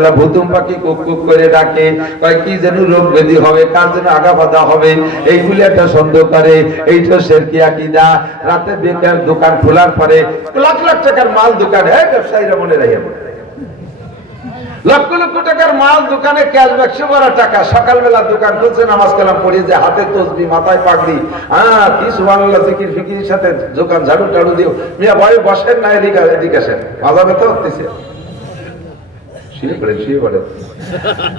বেলা ভুতুম পাখি cook cook করে ডাকে, কয় কি যেন রোগ ব্যাধি হবে, কার যেন আগা বাধা হবে, এইগুলি একটা সন্দেহ করে। এই তো শেরকি আকীদা। রাতে বেকার দোকান খোলার পরে লাখ লাখ টাকার মাল দোকানে, ব্যবসায়ীরা মনে রাখে লক্ষ লক্ষ টাকার মাল দোকানে, ক্যাশ বাক্সে ভরা টাকা। সকালবেলা দোকান খুলছে, নামাজ কালাম পড়ে যে হাতে তসবি, মাথায় পাগড়ি, কি সুবহানাল্লাহ জিকির ফিকিরের সাথে দোকান ঝাড়ু টাড়ু দিও। মিয়া ভয়ে বসেন না, এদিকে আসেন, মাথা ব্যথা হচ্ছে, শুয়ে পড়ে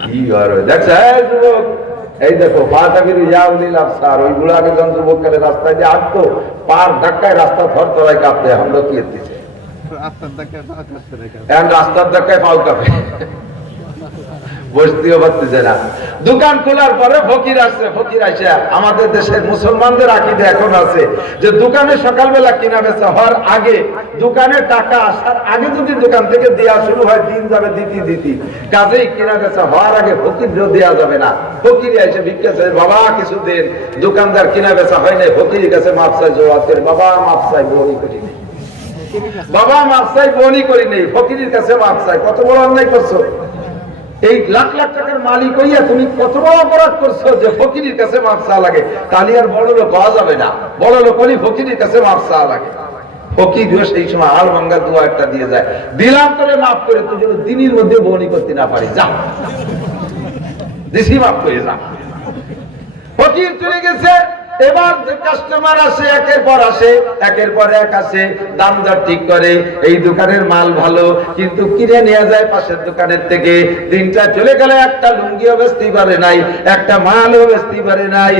কি আর দেখছে যুবক। এই দেখো ফাতাবিরি ইয়াউলিল আবসার, ওই বুড়াকে যখন যুবককালে রাস্তায় দিয়ে হাঁটতো, পার ধাক্কায় রাস্তা থরথরায় কাঁপতে, আমরা কি এসেছে রাস্তার ধাক্কায় পাও কাঁপে, বসতেও পারতেছে না। দোকান খোলার পরে ফকির আসছে, ফকির আসে। আমাদের দেশের মুসলমানদের আকীদা এখন আছে যে দোকানে সকালবেলা কিনা বেচা হওয়ার আগে, দোকানে টাকা আসার আগে যদি দোকান থেকে দেয়া শুরু হয়, দিন যাবে দিতি, কাজেই কিনা বেচা হওয়ার আগে ফকির দেওয়া যাবে না। ফকির এসে ভিক্ষা চাই, বাবা কিছু দেন। দোকানদার কিনা বেচা হয় নাই, ফকিরের কাছে মাপ চাই, জবাব করে বাবা মাপ চাই, বনি করি নেই, বাবা মাপ চাই, বনি করি নেই, ফকিরের কাছে মাপ চাই। কত বড় অন্যায় করছো! এই লাখ লাখ টাকার মালিক হইয়া তুমি কত বড় অপরাধ করছো যে ফকিরের কাছে মাপ চাওয়া লাগে। তাহলে আর বড় লোক হওয়া যাবে না, বড় লোক হলে ফকিরের কাছে মাপ চাওয়া লাগে। ফকির সেই সময় হাল ভাঙ্গা দোয়া একটা দিয়ে যায়, দিলাম করে মাফ করে, তুই যেন দিনের মধ্যে বনি করতে না পারি, যা দিছি মাফ করে যা। ফকির চলে গেছে। এবার যে কাস্টমার আসে, একের পর এক আসে, দাম দর ঠিক করে। এই দোকানের মাল ভালো, কিন্তু কিনে নিয়ে যায় পাশের দোকানের থেকে। দিনটা চলে গেলে একটা লুঙ্গিও বেচতে পারে নাই, একটা মালও বেচতে পারে নাই।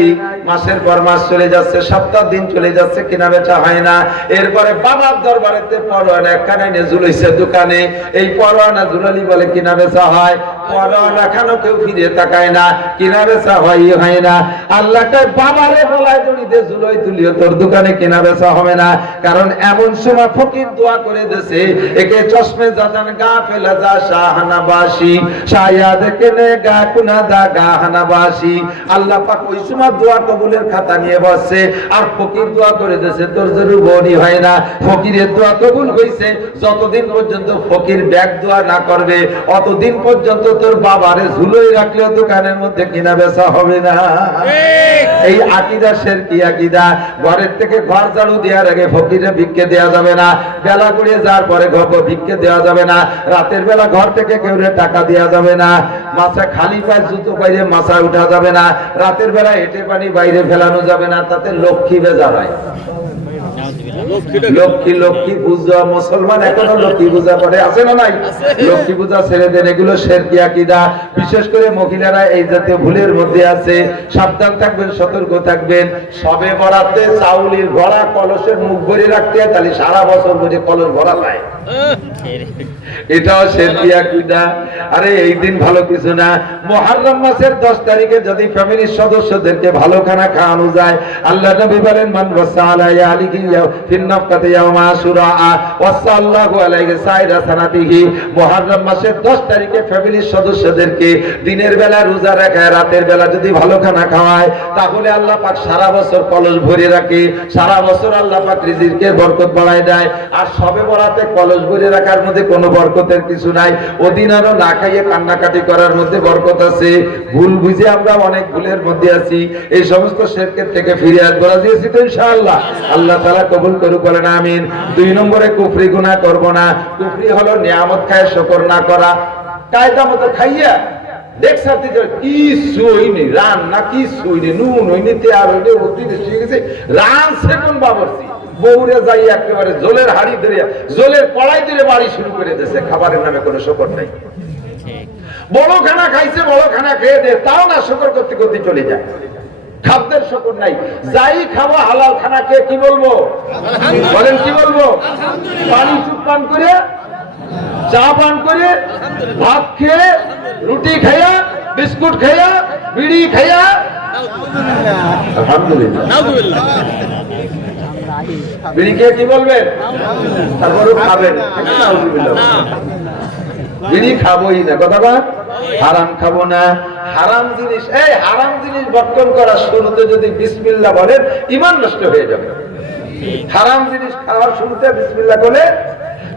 মাসের পর মাস চলে যাচ্ছে, সপ্তাহ দিন চলে যাচ্ছে, কেনা বেচা হয় না। এরপরে বাবার দরবারেতে পরোয়ানা একখানে ঝুলাইছে দোকানে। এই পরোয়ানা ঝুলালি বলে কিনা বেচা হয়, পরোয়ানা খানো কেউ ফিরে তাকায় না, কিনা বেচা হয় না। আল্লাহকে বাবারে বলায় দড়িতে ঝুলাই তুলিও, তোর দোকানে কেনা বেচা হবে না। কারণ এমন সময় ফকির দোয়া করে দিয়েছে, একে চশমে জাজান গা ফেলা যা শাহানাবাসী, শায়াদ কেনে গা কুনা দা গাহানাবাসী। আল্লাহ পাক ওই সময় দোয়া কবুলের খাতা নিয়ে বসছে, আর ফকির দোয়া করে দিয়েছে তোর জন্য বনি হয় না। ফকিরের দোয়া কবুল হইছে, যতদিন পর্যন্ত ফকির ব্যাগ দোয়া না করবে, অতদিন পর্যন্ত তোর বাবারে ঝুলোই রাখলেও দোকানের মধ্যে কিনা বেচা হবে না। এই আকীদা শেরকি আকীদা। ঘরের থেকে ঘর ঝাড়ু দেওয়ার আগে ফকিরে ভিক্ষে দেওয়া যাবে না, বেলা গড়িয়ে যাওয়ার পরে ভিক্ষে দেওয়া যাবে না, রাতের বেলা ঘর থেকে কেউ টাকা দেওয়া যাবে না, মাথা খালি পায়ে জুতো বাইরে মাথা উঠা যাবে না, রাতের বেলা হেঁটে পানি বাইরে ফেলানো যাবে না, তাতে লক্ষ্মী বেজা হয়। লক্ষ্মী পূজা, মুসলমান এখনো লক্ষ্মী পূজা করে, আছে না নাই? লক্ষ্মী পূজা ছেড়ে দেন, এগুলো শেরকি আকীদা। বিশেষ করে মহিলারা এই জাতীয় ভুলের মধ্যে আছে, সাবধান থাকবেন, সতর্ক থাকবেন। সবে বরাতে চাউলের ভরা কলসের মুখ ভরে রাখতে হয়, তাহলে সারা বছর ধরে কলস ভরা যায়, এটাও শেরকি আকীদা। আরে এই দিন ভালো কিছু না। মুহররম মাসের 10 তারিখে যদি ফ্যামিলির সদস্যদেরকে ভালো খানা খাওয়ানো যায়, আল্লাহ নবী বলেন মান ওয়াসালা আলাইহি ফিন নাফকাতি ইয়াওমা আশুরা ওয়াসাল্লাহু আলাইহি সাইরা সানাতিহি। মুহররম মাসের 10 তারিখে ফ্যামিলির সদস্যদেরকে দিনের বেলা রোজা রাখায়, রাতের বেলা যদি ভালো খানা খাওয়ায়, তাহলে আল্লাহ পাক সারা বছর কলস ভরে রাখে, সারা বছর আল্লাহ পাক রিজিকে বরকত বাড়ায় দেয়। আর সবে বরাতে কলস ভরে রাখার মধ্যে কোনো বরকতের কিছু নাই, ওদিন আরো না খাইয়ে কান্নাকাটি করার মধ্যে বরকত আছে। ভুল বুঝে আমরা অনেক ভুলের মধ্যে আছি, এই সমস্ত শিরকের থেকে ফিরে আসবো, রাজি আছি তো ইনশাআল্লাহ? আল্লাহ তাআলা কবুল করুক, বলেন আমিন। 2 নম্বরে কুফরি গুনাহ করব না। কুফরি হলো নিয়ামত খায় শুকর না করা। কায়দা মতো খাইয়া দেখছাতে যে কিছু হইনি, রান্না কিছু হইনি, নুন হইনি, তেল হইনি, অতি বেশি গেছে, রানছে কোন বাবরচি, বউরে যাই একেবারে জলের হাড়ি ধরে, জলের কড়াই ধরে বাড়ি শুরু করে দিয়েছে। খাবারের নামে কোনো শুকর নাই। বড় খানা খাইছে, বড় খানা খেয়ে দে, তাও না, শুকর করতে করতে চলে যায়। খাদ্যের শুকর নাই। যাই খাবো হালাল খানা খেয়ে কি বলবো? বলেন কি বলবো? পানি চুপ পান করে, চা পান করে, ভাত খেয়ে, রুটি খাইয়া, বিস্কুট খাইয়া, বিড়ি খাইয়া, আলহামদুলিল্লাহ। বিড়ি খেয়ে কি বলবেন? তারপরে খাবেন, বিড়ি খাবোই না, কথা বল। হারাম খাবো না, হারাম জিনিস, এই হারাম জিনিস বর্জন করার শুরুতে যদি বিসমিল্লাহ বলেন, ঈমান নষ্ট হয়ে যাবে। হারাম জিনিস খাওয়ার শুরুতে বিসমিল্লাহ বলে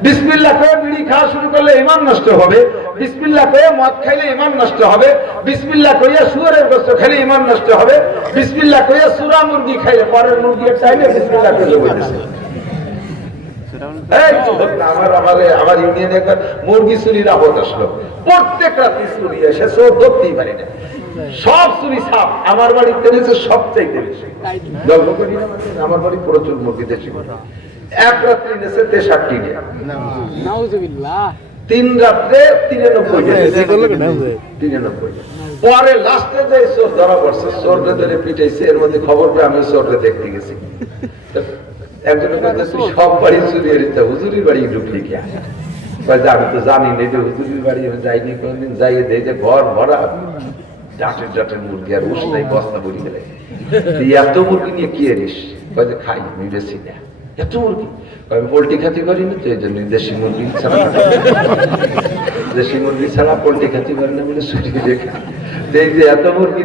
বিসমিল্লাহ করে বিড়ি খাওয়া শুরু করলে ঈমান নষ্ট হবে, বিসমিল্লাহ করে মদ খাইলে ঈমান নষ্ট হবে, বিসমিল্লাহ কইয়া শুয়োরের গোশত খাইলে ঈমান নষ্ট হবে, বিসমিল্লাহ কইয়া সূরা মুরগি খাইলে পরের মুরগি চাইলে বিসমিল্লাহ করে বলেছে। আমার ইউনিয়নে একবার মুরগি চুরির আপদ আসলো, প্রত্যেক রাত্রি চুরি এসে চোর ধরতেই পারি না, সব চুরি সাপ আমার বাড়িতে এনেছে সবচাইতে বেশি। গল্প করি না, আমার বাড়ি প্রচুর মুরগি দেশি, এক রাত্রি এনেছে 63টি নিয়ে, 3 রাত্রে 93। পরে লাস্টে যে চোর ধরা পড়ছে, চোররে ধরে পিটাইছে, এর মধ্যে খবর পেয়ে আমি চোররে দেখতে গেছি। একজনের কাছে সব বাড়ি চুরি হয়েছে, হুজুরির বাড়ি ঢুকলি কি? আমি তো জানি না যে হুজুরির বাড়ি যাইনি কোনদিন, যাই দেখে ঘর ভরা জাটের জাটের মুরগি, আর উস নাই, বস্তা ভরি গেলে। এত মুরগি নিয়ে কি এরিস? খাই, আমি বেশি না। এত মুরগি আমি পোল্ট্রি খাতি করি না, তো এই জন্য দেশি মুরগি ছাড়া, দেশি মুরগি ছাড়া পোল্ট্রি খাতি করি না বলে চুরি দেখা। এই যে এত মুরগি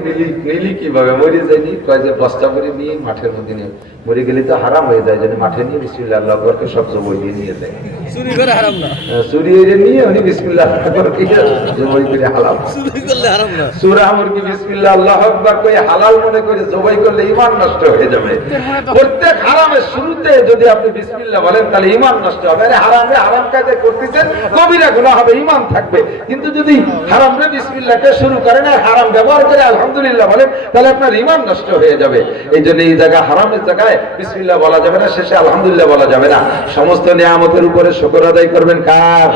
নিলি কিভাবে? মরে যায়নি, কয় যে বস্তা করে নিয়ে মাঠের মধ্যে নিয়ে, মরে গেলে তো হারাম হয়ে যায়, যেন মাঠে নিয়ে বিসমিল্লাহ আল্লাহু আকবারকে সব জবাই দিয়ে নিয়ে যায়। চুরি করে হারাম না, চুরি এর নিয়ে উনি বিসমিল্লাহ আল্লাহু আকবারকে জবাই করে হালাল, চুরি করলে হারাম না। সূরা মুরগি বিসমিল্লাহ আল্লাহু আকবার কই হালাল মনে করে জবাই করলে ঈমান নষ্ট হয়ে যাবে। প্রত্যেক হারামের শুরুতে যদি আপনি বিসমিল্লাহ বলেন তাহলে ঈমান নষ্ট হবে। আরে হারামে হারাম কাজে করতেছেন, কবিরা গুনাহ হবে, ঈমান থাকবে। কিন্তু যদি হারামে বিসমিল্লাহকে শুরু করেন আর হারাম ব্যবহার করে আলহামদুলিল্লাহ বলেন, তাহলে আপনার ঈমান নষ্ট হয়ে যাবে। এই জন্য এই জায়গা হারামের জায়গায় বিসমিল্লাহ বলা যাবে না, শেষে আলহামদুলিল্লাহ বলা যাবে না। সমস্ত নিয়ামতের উপরে শুকর আদায় করবেন কার?